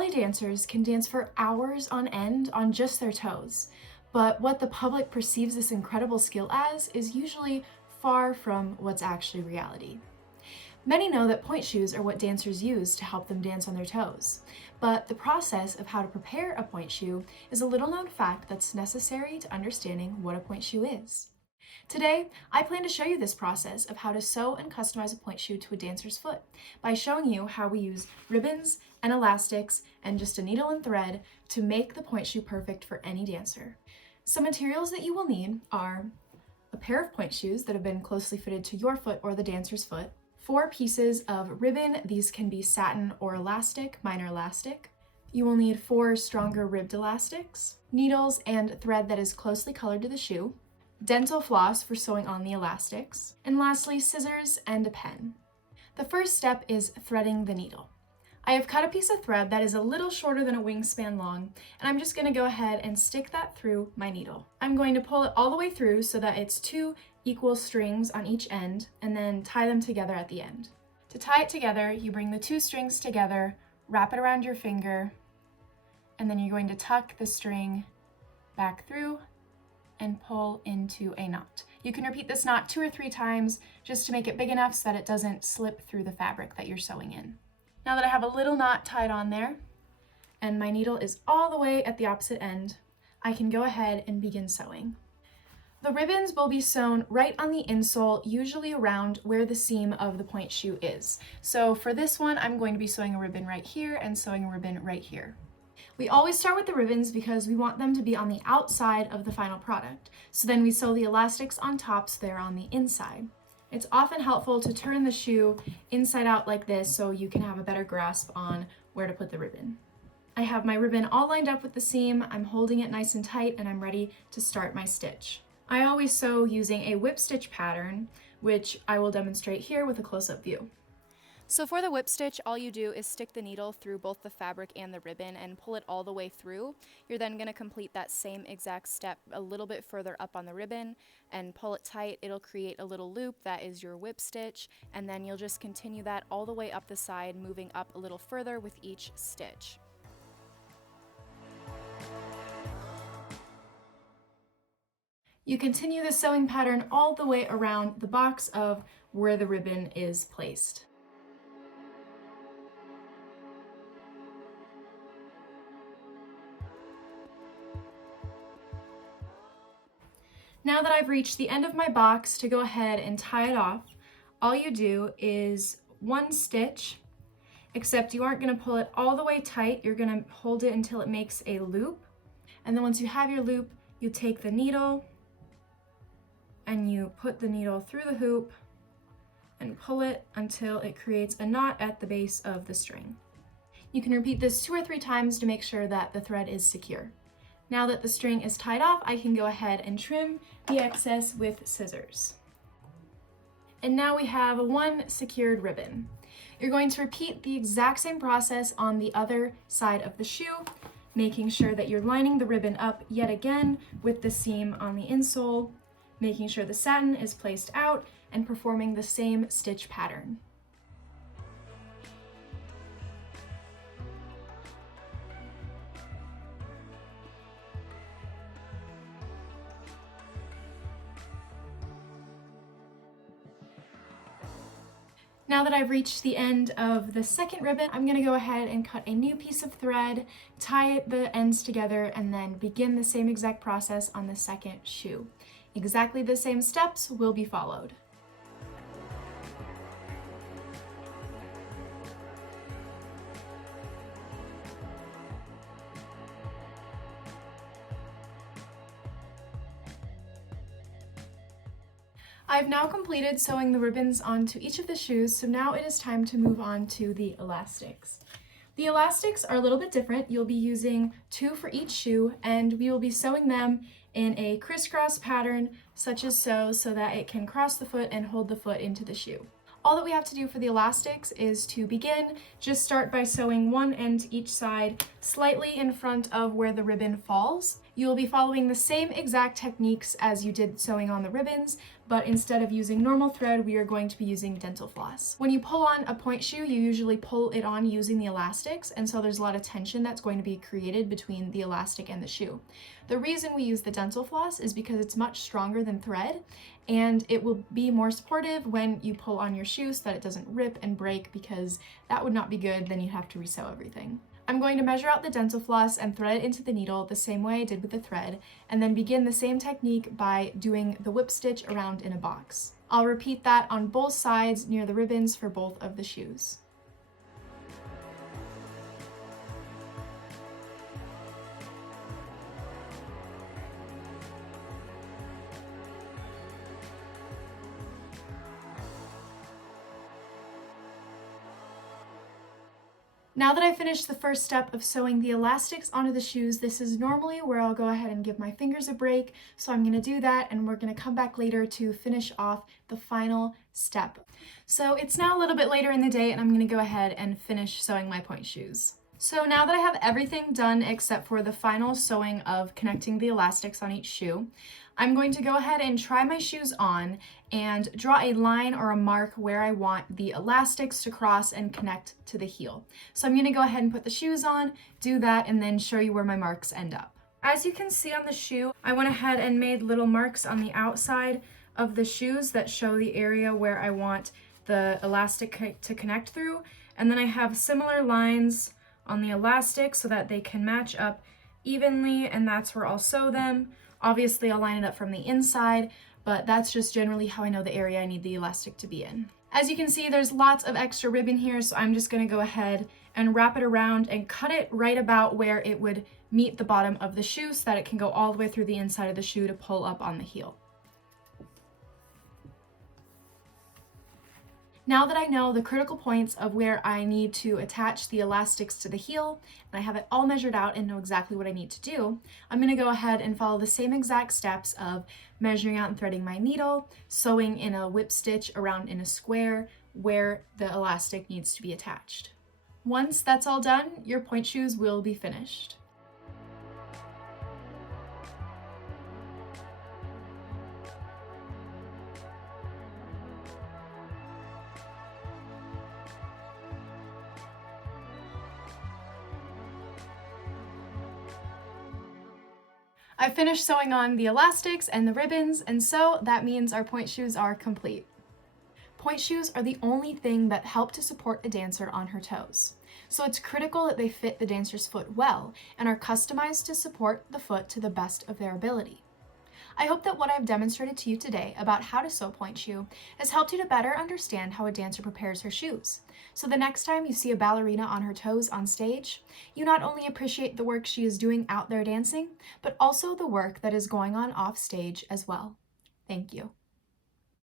ballet dancers can dance for hours on end on just their toes, but what the public perceives this incredible skill as is usually far from what's actually reality. Many know that pointe shoes are what dancers use to help them dance on their toes, but the process of how to prepare a pointe shoe is a little-known fact that's necessary to understanding what a pointe shoe is. Today, I plan to show you this process of how to sew and customize a pointe shoe to a dancer's foot by showing you how we use ribbons and elastics and just a needle and thread to make the pointe shoe perfect for any dancer. Some materials that you will need are a pair of pointe shoes that have been closely fitted to your foot or the dancer's foot, 4 pieces of ribbon, these can be satin or elastic, mine are elastic. You will need 4 stronger ribbed elastics, needles and thread that is closely colored to the shoe, dental floss for sewing on the elastics, and lastly, scissors and a pen. The first step is threading the needle. I have cut a piece of thread that is a little shorter than a wingspan long, and I'm just going to go ahead and stick that through my needle. I'm going to pull it all the way through so that it's 2 equal strings on each end, and then tie them together at the end. To tie it together, you bring the 2 strings together, wrap it around your finger, and then you're going to tuck the string back through and pull into a knot. You can repeat this knot 2 or 3 times just to make it big enough so that it doesn't slip through the fabric that you're sewing in. Now that I have a little knot tied on there, and my needle is all the way at the opposite end, I can go ahead and begin sewing. The ribbons will be sewn right on the insole, usually around where the seam of the pointe shoe is. So for this one, I'm going to be sewing a ribbon right here and sewing a ribbon right here. We always start with the ribbons because we want them to be on the outside of the final product. So then we sew the elastics on top so they're on the inside. It's often helpful to turn the shoe inside out like this so you can have a better grasp on where to put the ribbon. I have my ribbon all lined up with the seam, I'm holding it nice and tight, and I'm ready to start my stitch. I always sew using a whip stitch pattern, which I will demonstrate here with a close-up view. So for the whip stitch, all you do is stick the needle through both the fabric and the ribbon and pull it all the way through. You're then going to complete that same exact step a little bit further up on the ribbon and pull it tight. It'll create a little loop that is your whip stitch, and then you'll just continue that all the way up the side, moving up a little further with each stitch. You continue the sewing pattern all the way around the box of where the ribbon is placed. Now that I've reached the end of my box, to go ahead and tie it off, all you do is 1 stitch, except you aren't going to pull it all the way tight, you're going to hold it until it makes a loop. And then once you have your loop, you take the needle and you put the needle through the hoop and pull it until it creates a knot at the base of the string. You can repeat this 2 or 3 times to make sure that the thread is secure. Now that the string is tied off, I can go ahead and trim the excess with scissors. And now we have 1 secured ribbon. You're going to repeat the exact same process on the other side of the shoe, making sure that you're lining the ribbon up yet again with the seam on the insole, making sure the satin is placed out, and performing the same stitch pattern. Now that I've reached the end of the second ribbon, I'm going to go ahead and cut a new piece of thread, tie the ends together, and then begin the same exact process on the second shoe. Exactly the same steps will be followed. I've now completed sewing the ribbons onto each of the shoes, so now it is time to move on to the elastics. The elastics are a little bit different. You'll be using 2 for each shoe, and we will be sewing them in a crisscross pattern such as so that it can cross the foot and hold the foot into the shoe. All that we have to do for the elastics is to begin, just start by sewing 1 end each side slightly in front of where the ribbon falls. You will be following the same exact techniques as you did sewing on the ribbons, but instead of using normal thread, we are going to be using dental floss. When you pull on a pointe shoe, you usually pull it on using the elastics, and so there's a lot of tension that's going to be created between the elastic and the shoe. The reason we use the dental floss is because it's much stronger than thread, and it will be more supportive when you pull on your shoe so that it doesn't rip and break, because that would not be good, then you have to resew everything. I'm going to measure out the dental floss and thread it into the needle the same way I did with the thread, and then begin the same technique by doing the whip stitch around in a box. I'll repeat that on both sides near the ribbons for both of the shoes. Now that I've finished the first step of sewing the elastics onto the shoes, this is normally where I'll go ahead and give my fingers a break. So I'm going to do that, and we're going to come back later to finish off the final step. So it's now a little bit later in the day, and I'm going to go ahead and finish sewing my pointe shoes. So now that I have everything done except for the final sewing of connecting the elastics on each shoe, I'm going to go ahead and try my shoes on and draw a line or a mark where I want the elastics to cross and connect to the heel. So I'm going to go ahead and put the shoes on, do that, and then show you where my marks end up. As you can see on the shoe, I went ahead and made little marks on the outside of the shoes that show the area where I want the elastic to connect through. And then I have similar lines on the elastic so that they can match up evenly, and that's where I'll sew them. Obviously, I'll line it up from the inside, but that's just generally how I know the area I need the elastic to be in. As you can see, there's lots of extra ribbon here, so I'm just going to go ahead and wrap it around and cut it right about where it would meet the bottom of the shoe so that it can go all the way through the inside of the shoe to pull up on the heel. Now that I know the critical points of where I need to attach the elastics to the heel, and I have it all measured out and know exactly what I need to do, I'm going to go ahead and follow the same exact steps of measuring out and threading my needle, sewing in a whip stitch around in a square where the elastic needs to be attached. Once that's all done, your pointe shoes will be finished. I finished sewing on the elastics and the ribbons, and so that means our pointe shoes are complete. Pointe shoes are the only thing that help to support a dancer on her toes. So it's critical that they fit the dancer's foot well and are customized to support the foot to the best of their ability. I hope that what I've demonstrated to you today about how to sew pointe shoe has helped you to better understand how a dancer prepares her shoes. So the next time you see a ballerina on her toes on stage, you not only appreciate the work she is doing out there dancing, but also the work that is going on off stage as well. Thank you.